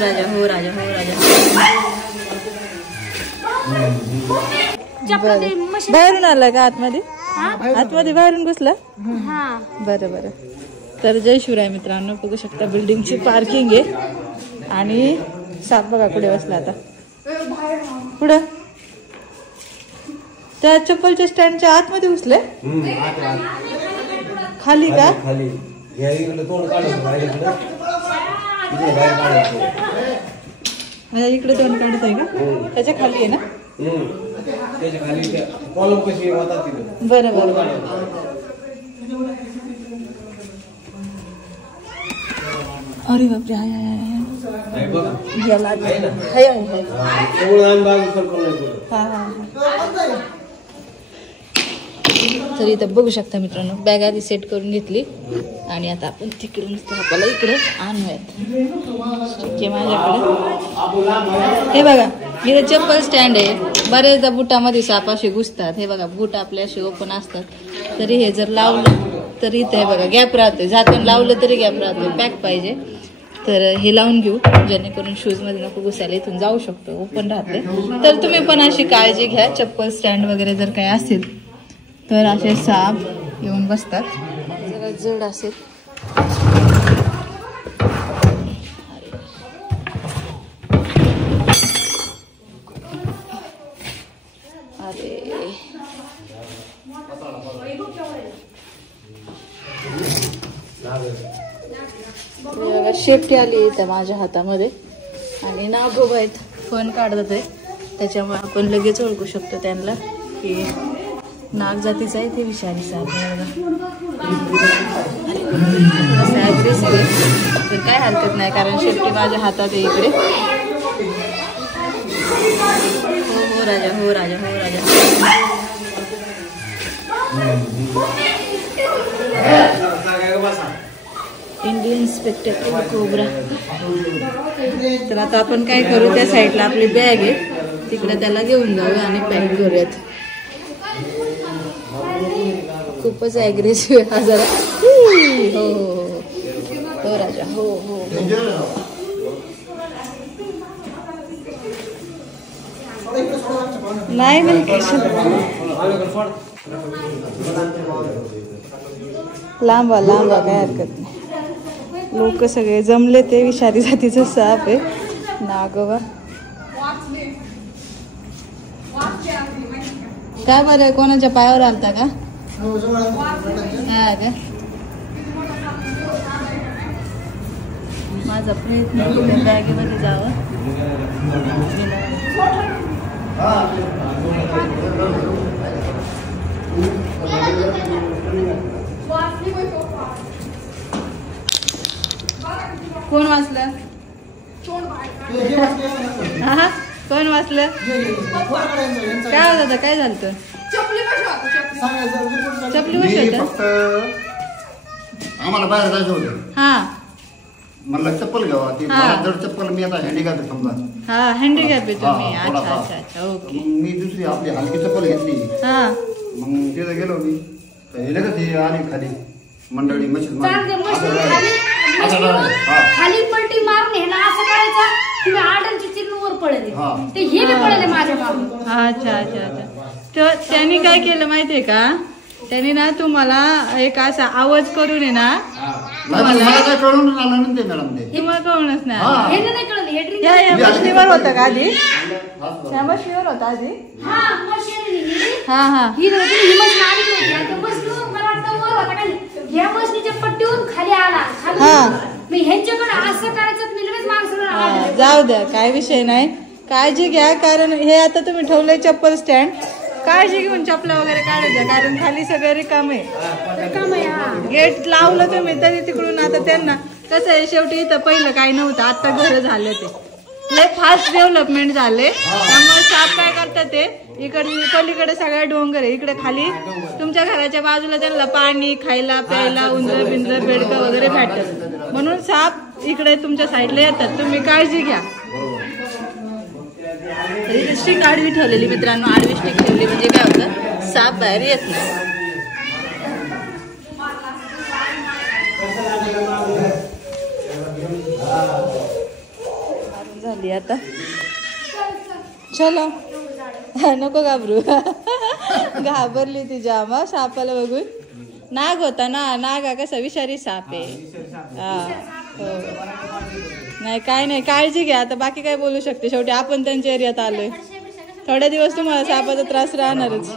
राजा हो राजा हो राजा. बाहेरून आला का आतमध्ये? आतमध्ये बाहेरून घुसला. बरं बरं. तर जय शिवराय मित्रांनो, बघू शकता बिल्डिंगची पार्किंग आहे आणि साप बघा कुठे बसला आता. पुढं त्या चप्पलच्या स्टँडच्या आतमध्ये घुसले. खाली का? इकडे दोन काढत आहे का? त्याच्या खाली आहे ना? बरं बरं. अरे बापरे. तर इथं बघू शकता मित्रांनो, बॅग आधी सेट करून घेतली आणि आता आपण तिकडून आपल्याला इकडे आणूयात. माझ्याकडे हे बघा, इथे चप्पल स्टँड आहे. बरेचदा बुटामध्ये साप असे घुसतात. हे बघा, बूट आपले असे ओपन असतात, तरी हे जर लावलं तर इथे हे बघा गॅप राहते. झाकण लावलं तरी गॅप राहते. पॅक पाहिजे तर हे लावून घेऊ, जेणेकरून शूज मध्ये नको घुसायला. इथून जाऊ शकतो, ओपन राहते. तर तुम्ही पण अशी काळजी घ्या. चप्पल स्टँड वगैरे जर काही असेल तर असे साप येऊन बसतात. जरा जड असेल. अरे शेपटी आली इथं माझ्या हातामध्ये आणि नागोबा आहेत, फोन काढत आहे. त्याच्यामुळे आपण लगेच ओळखू शकतो त्यांना की नाग जातीचा आहे ते विषारी साप. तर काय हरकत नाही, कारण शेपटी माझ्या हातात आहे इकडे. हो राजा हो राजा हो राजा. Indian spectacle cobra. तर आता आपण काय करू, त्या साईडला आपली बॅग आहे, तिकडे त्याला घेऊन जाऊ आणि पॅक करूयात. खूपच ॲग्रेसिव्ह हा जरा. हो हो हो राजा हो हो. नाही नाही लांबा लांबा, काय हरकत नाही. लोक सगळे जमले, ते विषारी जातीचं साप आहे नागोबा. काय बरं, कोणाच्या पायावर आलता का? हा का? माझा प्रयत्न बॅगेमध्ये जावं. कोण वाचलं? हा कोण वाचलं? काय होत होतं? काय झालं? चपली बसवत आम्हाला बाहेर जायचं होतं. हा मला चप्पल घ्यावा. ती जड चप्पल, मी आता हँडीकॅप आहे समजा. हा हँडीकॅप आहे तुम्ही. अच्छा अच्छा अच्छा ओके. मी दुसरी आपली हलकी चप्पल घेतली. हा मग तिथे गेलो मी, लगेच ही आली खाली मंडळी मशीन खाली पलटी मारणे ना असं करायचं. तुम्ही आडलची चिन्ह वर पडले ते हे बी पडले माझ्या मागे. अच्छा अच्छा अच्छा. तर त्यांनी काय केलं माहितीये का, त्यांनी ना तुम्हाला एक असा आवाज करून आहे ना, मला काय कळून आलं नाही ते मॅडम. ते तुम्हाला कळूनच नाही. हे नाही कळलं. हे या मशनीवर होतं का आधी? त्या मशनीवर होता आधी. हा मशीन. हा हा ही मशीन आली होती. त्या मशीन मला वाटतं वर होता खाली. या मशीनच्या पट्टीवरून खाली आला. मी ह्यांच्याकडे असं करायचं, मी लगेच माणसाला. जाऊ द्या, काय विषय नाही. काळजी घ्या, कारण हे आता तुम्ही ठेवलंय चप्पल स्टँड. काळजी घेऊन चपला वगैरे काढायच्या, कारण खाली सगळं रिकाम आहे. गेट लावलं तुम्ही तरी तिकडून. आता त्यांना कसं आहे, शेवटी इथं पहिलं काही नव्हतं, आता घर झालं. ते लय फास्ट डेव्हलपमेंट झाले, त्यामुळे साप काय करतात, ते इकडे पलीकडे सगळ्या डोंगर आहे, इकडे खाली तुमच्या घराच्या बाजूला त्यांना पाणी खायला प्यायला उंदर बिंदर बेडकं वगैरे भेटतात. म्हणून साप इकडे तुमच्या साईडला येतात. तुम्ही काळजी घ्या. स्टिक आडवी ठेवलेली मित्रांनो, आडवी स्टिक ठेवली म्हणजे काय होतं, साप बाहेर येत नाही. आली आता. चलो नको घाबरू. घाबरली ती जाम सापाला बघून. नाग होता ना, नाग हा कसा विषारी साप आहे. हा हो. नाही काय नाही, काळजी घ्या. आता बाकी काय बोलू शकते, शेवटी आपण त्यांच्या एरियात आलोय. थोड्या दिवस तुम्हाला सापाचा त्रास राहणारच.